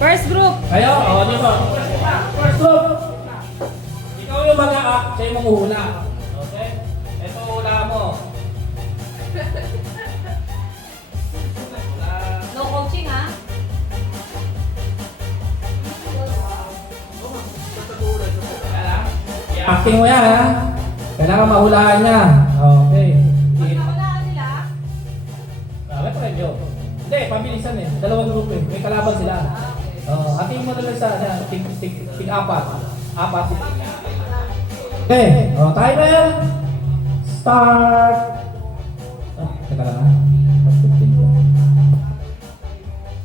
First group. Kayo, di ba? First group. Ikaw yung mag-a-act, siya yung manguhula. Okay? Ito hula mo. No coaching, ha? Acting mo yan, ha? Kailangan mahulaan niya. Okay. Pagkakalaan nila. May premyo. Hindi, pabilisan eh. Dalawang grupo eh. May kalaban sila. Hatiin mo naman sa tig-apat. Apat. Okay. Timer. Start. Teka lang ha.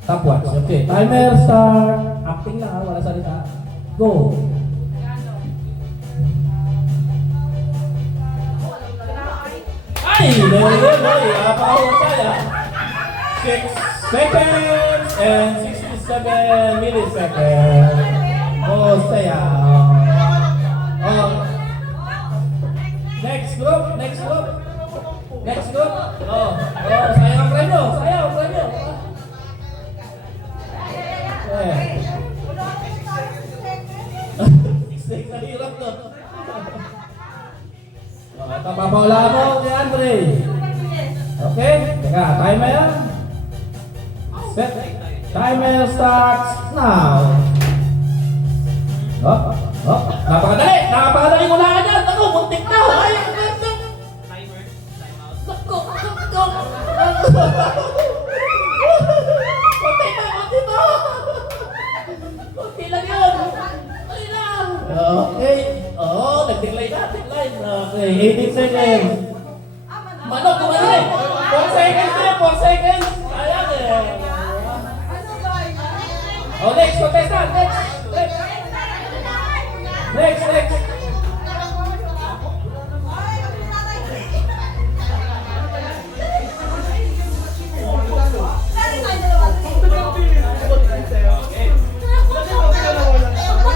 Stopwatch. Okay. Timer. Start. Acting lang ha. Wala salita. Go. Ay! Napakahusay ah. 6 seconds and 67 milliseconds. Oh, saya. Next group, next group. Next group. Sayang ang premyo. Sayang ang premyo. Ang hirap to. Ito papawala mo si Andre. Okay? Teka, timer. Set. Timer starts now. Napakadali! Napakadali ko lang yan! Ako, muntik na! Ay! Timer, time out. Naku! Muntik na! Munti lang yun! Dali lang! Okay. Nag-decline na. Okay, 18 seconds. Manok, kumadali! 4 seconds na! 4 seconds! Ayan eh! Next contestant! Next!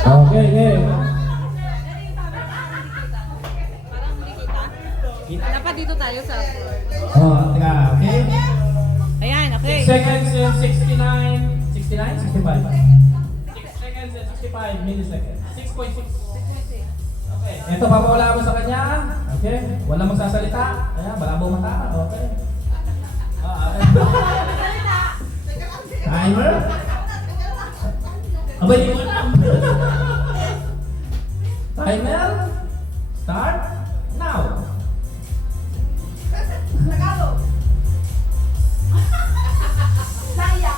Okay. Dapat dito tayo sa... Teka, okay? Ayan, okay. 6 seconds and 69... 69? 65. 6 seconds and 65 milliseconds. 6.6. Okay. Ito, papawala mo sa kanya. Okay? Walang magsasalita. Ayan, malabo mata. Okay. Timer. Abay, di ko alam. Timer. Start. Now.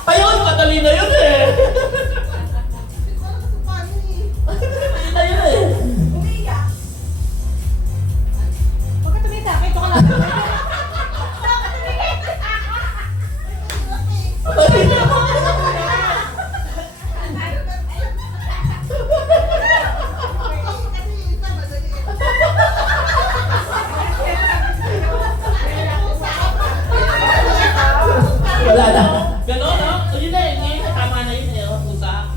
Ayun, madali na yun eh. Madali na yun eh. Huwag ka tumingin sa akin. Ito ka lang. Wala na. Ganon, no? Yun na yun. Tama na yun eh. Pusa.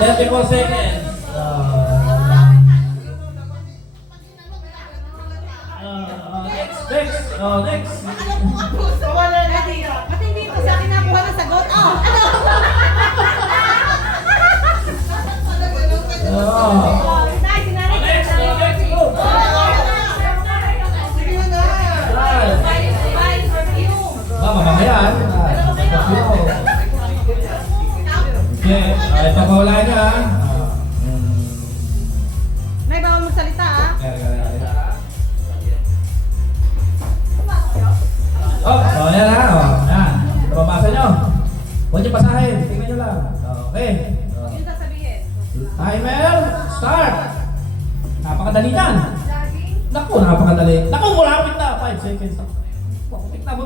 34 seconds. Next. Ba't hindi ito sa akin nakuha ng sagot? Next. Go. Mamamayan. Okay. Ito pa wala niya. May bawal magsalita, ha? Yan na. Yan. Pabasa nyo. Huwag nyo pasahin. Tingnan nyo lang. Okay. Yung sasabihin. Timer. Start. Napakadali yan. Naku, napakadali. Naku, mulapit na. 5 seconds. Butik na.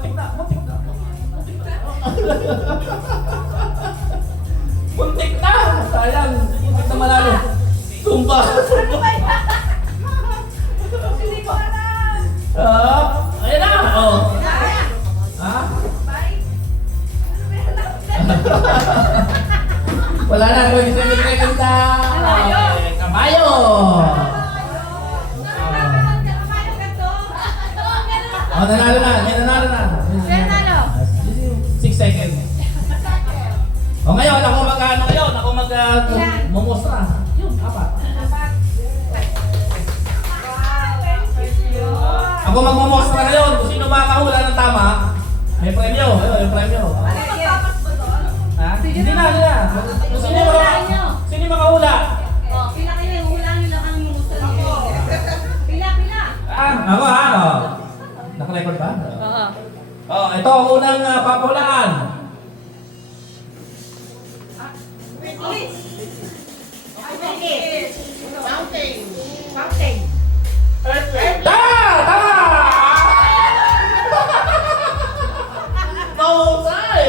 Muntik na. Sayang. Muntik na malalo. Tumba. Hindi ko alam. Ayan na. Ha? Wala na. 27 seconds na. Kabayo. Nanalo na. Sino nanalo? 6 seconds. Ngayon, ako mag-ano ngayon. Ako mag-mumustra. Yun, 4. Ako magmumustra ngayon. Kung sino makakahula ng tama, may premyo. Ayun, may premyo. Ha? Hindi na. Kung sino yung makahula? Oh, pila kayo, hulaan nyo lang ang mumustra niyo. Pila. Ako ha? Naka-record ba? Oo. Ito ang unang papahulaan. Fountain. Tama! Mahusay!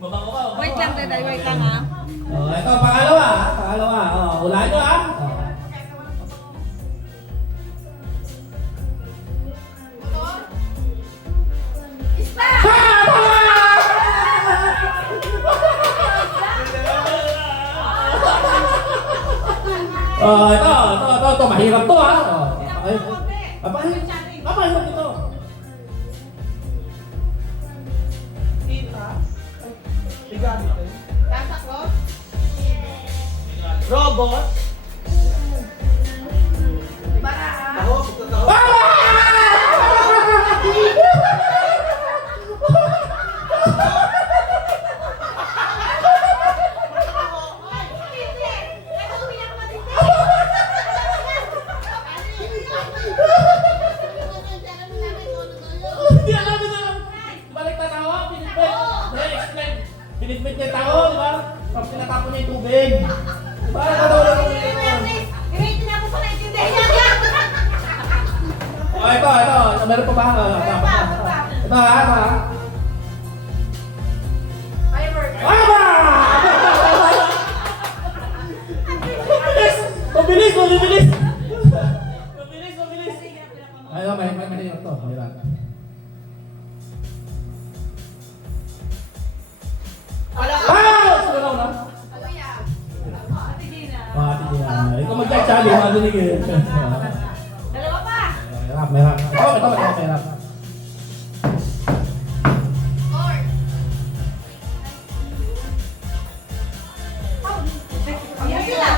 Mabango ba? Wait lang, Deday. Wait lang, ha? Ito, pangalawa. Hulaan nyo ha. Ito, mahirap to ha. Mahirap ito. Robot. Hindi alam. Balik na tao, pinitbit. Na-explain. Pinitbit niya tao, di ba? Tapos tinatapon niya yung tubig. Di ba? Ito. Meron pa ba? Ito ha. Mabilis! Ayun, may mahirap to. Mahirap. Sumaw na. Ate Gina. Ikaw mag-chali, madinig eh. Dalawa pa. Mahirap. Ito, mahirap. Ayan sila.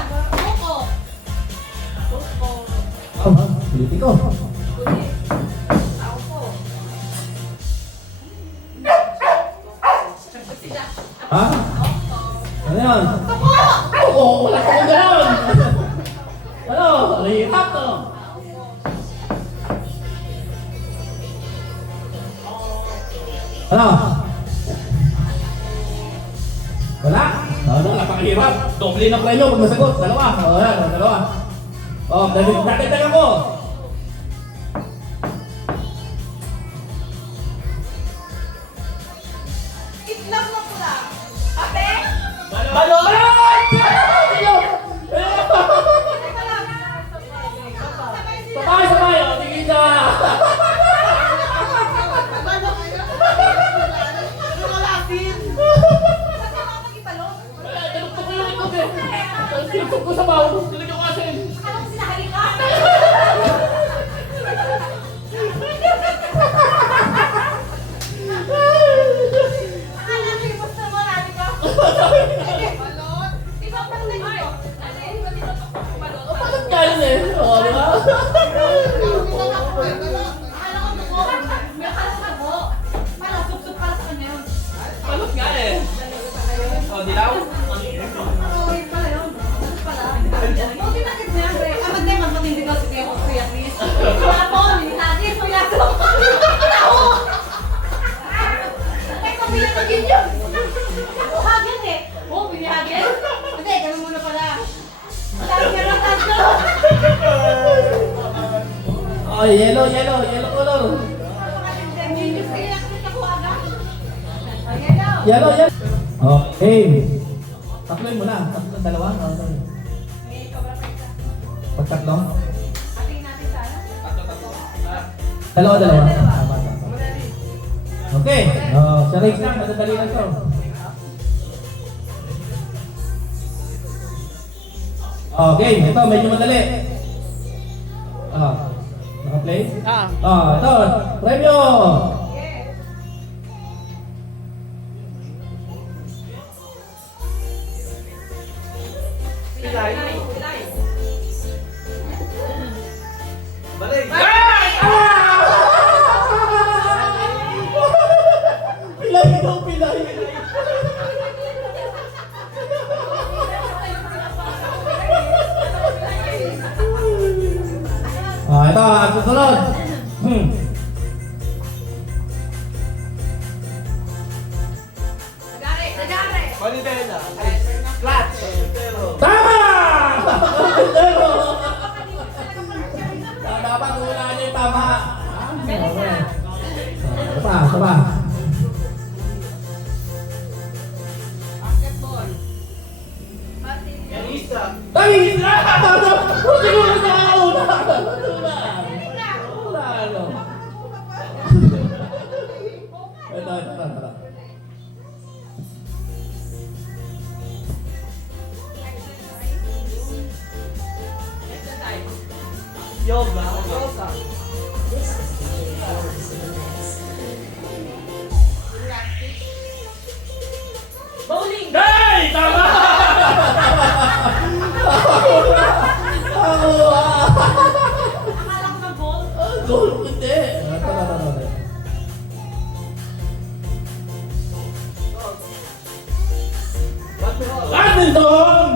Politiko. Ha? Ano yan? Oo, wala ka kong gano'n. Ano? Hirap to. Ano? Wala? Napakahirap. Doble na premyo pag nasagot. Dalawa. Dalawa. Dagdagan ko. Itlog na pula. Ate? Balon! Sabay! Tingin na! Tinutog ko sa bawo. Tinutog ko asin. Anong sinahali ka? Akala ko yung gusto mo, Rani ka? Balot? Ikaw pa rin ito. Ano yun? Ba't ito pa balot? Bakit ganun eh? Oo, di ba? Akala ko dugo. May akala ko dugo. Para sup-sup para sa kanya yun. Balot nga eh. Dilaw? Yun pala yun. Ano pala? Buti na kita yan, pre. Hindi, magpatindi daw si Kuya Chris. Kapon, hinati, suyaso. Ako! Ay, pabiyagin yun. Nakuhagin eh. Oo, binihagin. Hindi, ganun muna pala. Sabi niya lang tatlo. Oh, yellow color. Genius kayo lang kita kuhaga. Yellow. Yellow. Okay. Tatloy mo na. Dalawa. May cobra pa isa. Pag tatlo? Ating natin sana. Dalawa. Tama. Okay. Sa race lang. Madadali lang to. Okay. Ito, medyo madali. Naka-play? Ah. Ito. Premyo! Pilay. Balik. Pilay daw, pilay. Ito, ang susunod. Nagare. Manibela. Clutch. Tama! Dapat wala niyo yung tama. Okay. Ito pa. Basketball. Martin. Yanisa. Ay! Siguro sa una! Ito. Yoga. Yoga. Bowling. Hey! Tama! Akala ko na ball. Goal, hindi. Ito. Badminton!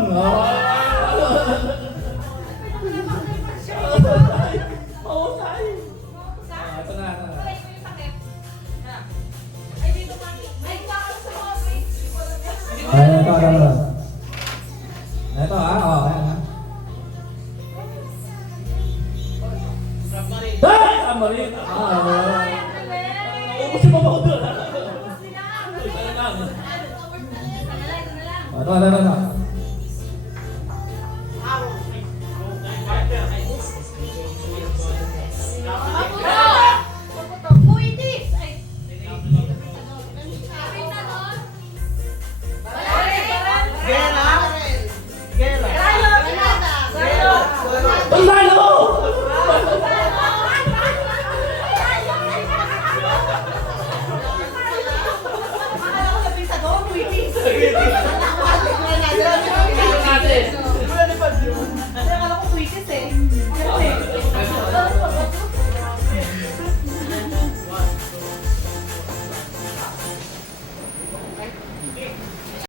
Mahusay. Ito na. Ay, ko yung takip. Ay, dito pa. Ay, baka sa hobby. Ito. Ito ayan ha. Submarine. Hey! Submarine! Ubus yung mabaho doon. Ito.